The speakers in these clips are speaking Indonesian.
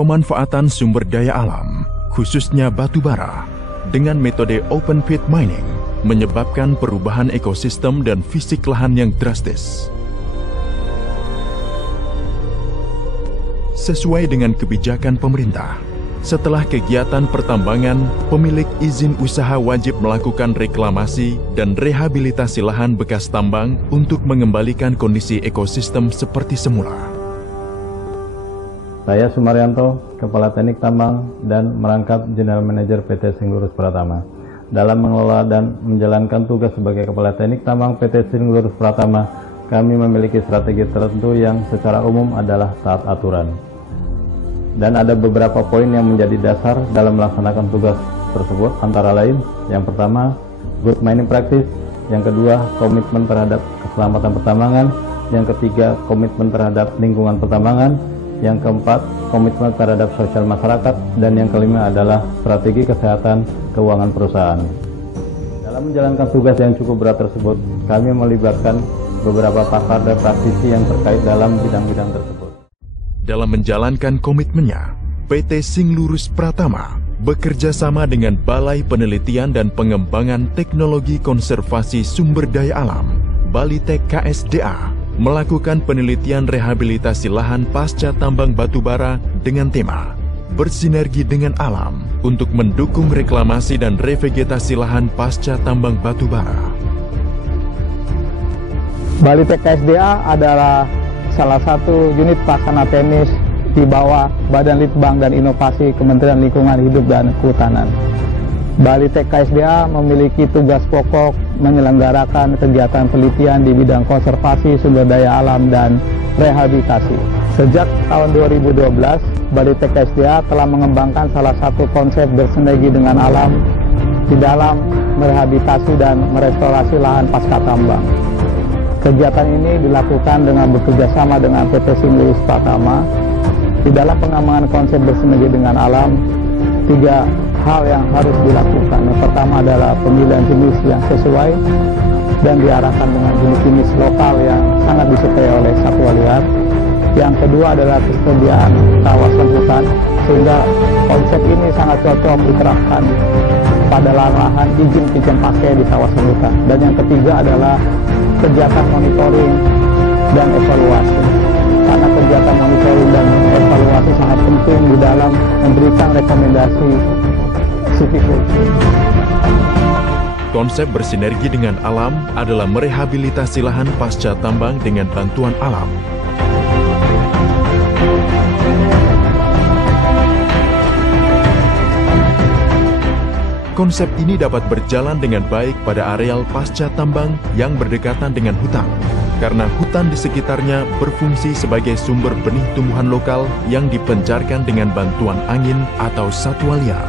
Pemanfaatan sumber daya alam, khususnya batu bara, dengan metode open pit mining menyebabkan perubahan ekosistem dan fisik lahan yang drastis. Sesuai dengan kebijakan pemerintah, setelah kegiatan pertambangan, pemilik izin usaha wajib melakukan reklamasi dan rehabilitasi lahan bekas tambang untuk mengembalikan kondisi ekosistem seperti semula. Saya Sumaryanto, Kepala Teknik Tambang dan merangkap General Manager PT Singlurus Pratama. Dalam mengelola dan menjalankan tugas sebagai Kepala Teknik Tambang PT Singlurus Pratama, kami memiliki strategi tertentu yang secara umum adalah taat aturan. Dan ada beberapa poin yang menjadi dasar dalam melaksanakan tugas tersebut, antara lain, yang pertama, good mining practice, yang kedua, komitmen terhadap keselamatan pertambangan, yang ketiga, komitmen terhadap lingkungan pertambangan, yang keempat, komitmen terhadap sosial masyarakat, dan yang kelima adalah strategi kesehatan keuangan perusahaan. Dalam menjalankan tugas yang cukup berat tersebut, kami melibatkan beberapa pakar dan praktisi yang terkait dalam bidang-bidang tersebut. Dalam menjalankan komitmennya, PT Singlurus Pratama bekerja sama dengan Balai Penelitian dan Pengembangan Teknologi Konservasi Sumber Daya Alam, Balitek KSDA, melakukan penelitian rehabilitasi lahan pasca tambang batubara dengan tema bersinergi dengan alam untuk mendukung reklamasi dan revegetasi lahan pasca tambang batubara. Balitek KSDA adalah salah satu unit pelaksana teknis di bawah Badan Litbang dan Inovasi Kementerian Lingkungan Hidup dan Kehutanan. Balitek KSDA memiliki tugas pokok menyelenggarakan kegiatan penelitian di bidang konservasi sumber daya alam dan rehabilitasi. Sejak tahun 2012, Balitek KSDA telah mengembangkan salah satu konsep bersinergi dengan alam di dalam merehabilitasi dan merestorasi lahan pasca tambang. Kegiatan ini dilakukan dengan bekerjasama dengan PT Singlurus Pratama. Di dalam pengembangan konsep bersinergi dengan alam, 3 hal yang harus dilakukan. Yang pertama adalah pemilihan jenis yang sesuai dan diarahkan dengan jenis-jenis lokal yang sangat disukai oleh satwa liar. Yang kedua adalah kesediaan kawasan hutan, sehingga konsep ini sangat cocok diterapkan pada lahan izin pakai di kawasan hutan. Dan yang ketiga adalah kegiatan monitoring dan evaluasi. Karena kegiatan monitoring dan evaluasi sangat penting di dalam memberikan rekomendasi silviculture. Konsep bersinergi dengan alam adalah merehabilitasi lahan pasca tambang dengan bantuan alam. Konsep ini dapat berjalan dengan baik pada areal pasca tambang yang berdekatan dengan hutan, karena hutan di sekitarnya berfungsi sebagai sumber benih tumbuhan lokal yang dipencarkan dengan bantuan angin atau satwa liar.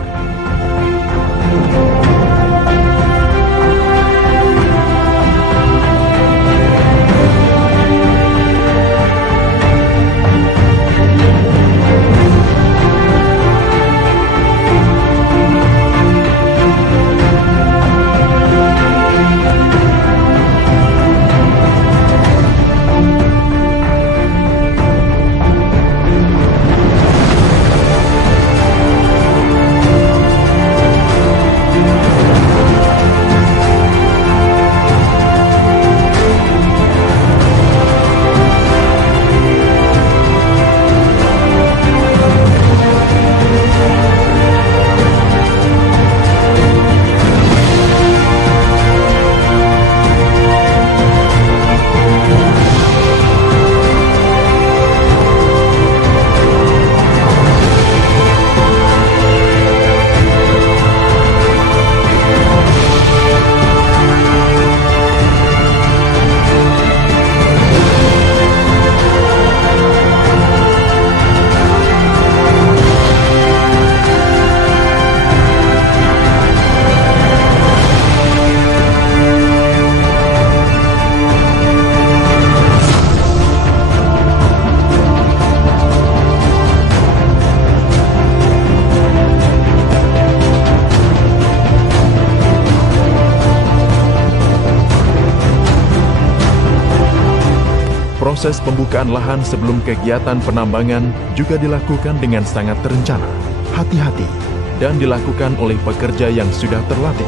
Proses pembukaan lahan sebelum kegiatan penambangan juga dilakukan dengan sangat terencana, hati-hati, dan dilakukan oleh pekerja yang sudah terlatih.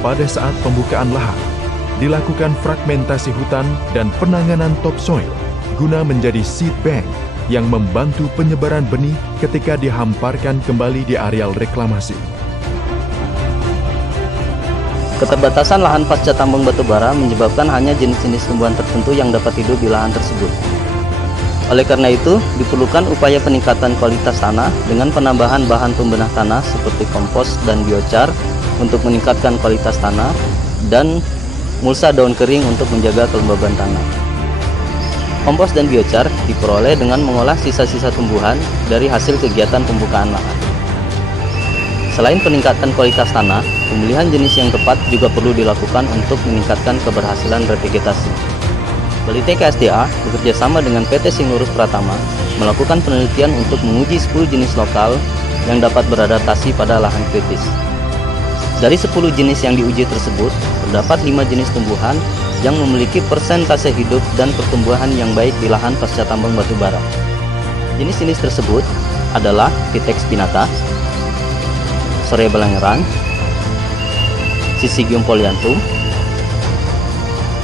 Pada saat pembukaan lahan, dilakukan fragmentasi hutan dan penanganan topsoil guna menjadi seed bank yang membantu penyebaran benih ketika dihamparkan kembali di areal reklamasi. Keterbatasan lahan pasca tambang batubara menyebabkan hanya jenis-jenis tumbuhan tertentu yang dapat hidup di lahan tersebut. Oleh karena itu, diperlukan upaya peningkatan kualitas tanah dengan penambahan bahan pembenah tanah seperti kompos dan biochar untuk meningkatkan kualitas tanah dan mulsa daun kering untuk menjaga kelembaban tanah. Kompos dan biochar diperoleh dengan mengolah sisa-sisa tumbuhan dari hasil kegiatan pembukaan lahan. Selain peningkatan kualitas tanah, pemilihan jenis yang tepat juga perlu dilakukan untuk meningkatkan keberhasilan revegetasi. Balai TK SDA bekerjasama dengan PT Singlurus Pratama melakukan penelitian untuk menguji 10 jenis lokal yang dapat beradaptasi pada lahan kritis. Dari 10 jenis yang diuji tersebut, terdapat 5 jenis tumbuhan yang memiliki persentase hidup dan pertumbuhan yang baik di lahan pasca tambang batubara. Jenis-jenis tersebut adalah Vitex spinata, Soraya Balangeran, Syzygium polyanthum,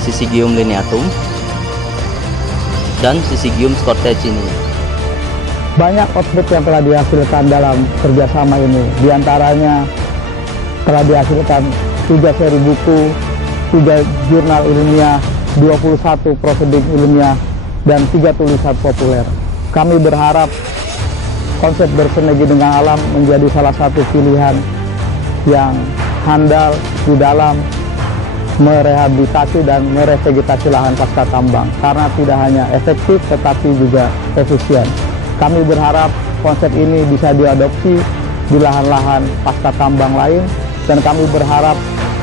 Syzygium lineatum, dan Syzygium scortecini. Banyak output yang telah dihasilkan dalam kerjasama ini, diantaranya telah dihasilkan 3 seri buku, 3 jurnal ilmiah, 21 prosedur ilmiah, dan 3 tulisan populer. Kami berharap konsep bersinergi dengan alam menjadi salah satu pilihan yang handal di dalam merehabilitasi dan merevegetasi lahan pasca tambang, karena tidak hanya efektif tetapi juga efisien. Kami berharap konsep ini bisa diadopsi di lahan-lahan pasca tambang lain, dan kami berharap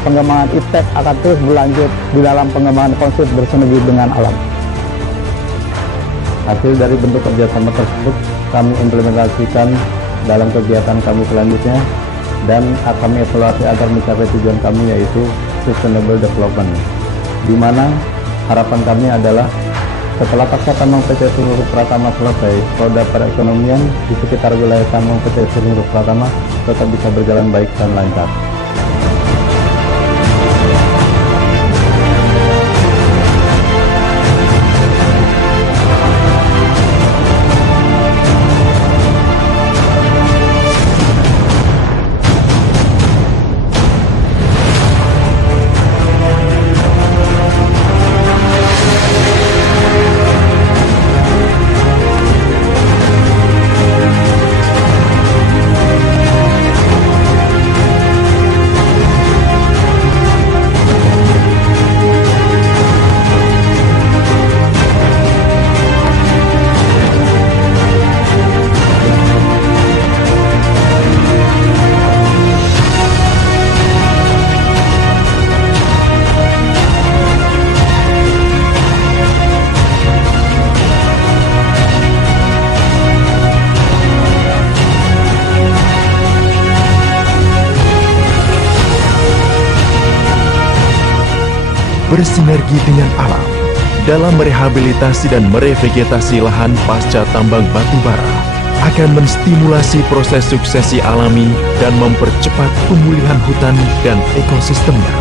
pengembangan IPTEK akan terus berlanjut di dalam pengembangan konsep bersinergi dengan alam. Hasil dari bentuk kerjasama tersebut kami implementasikan dalam kegiatan kami selanjutnya dan akan evaluasi agar mencapai tujuan kami, yaitu Sustainable Development, di mana harapan kami adalah setelah pasca tambang PT Singlurus Pratama selesai, roda perekonomian di sekitar wilayah tambang PT Singlurus Pratama tetap bisa berjalan baik dan lancar. Bersinergi dengan alam dalam merehabilitasi dan merevegetasi lahan pasca tambang batubara akan menstimulasi proses suksesi alami dan mempercepat pemulihan hutan dan ekosistemnya.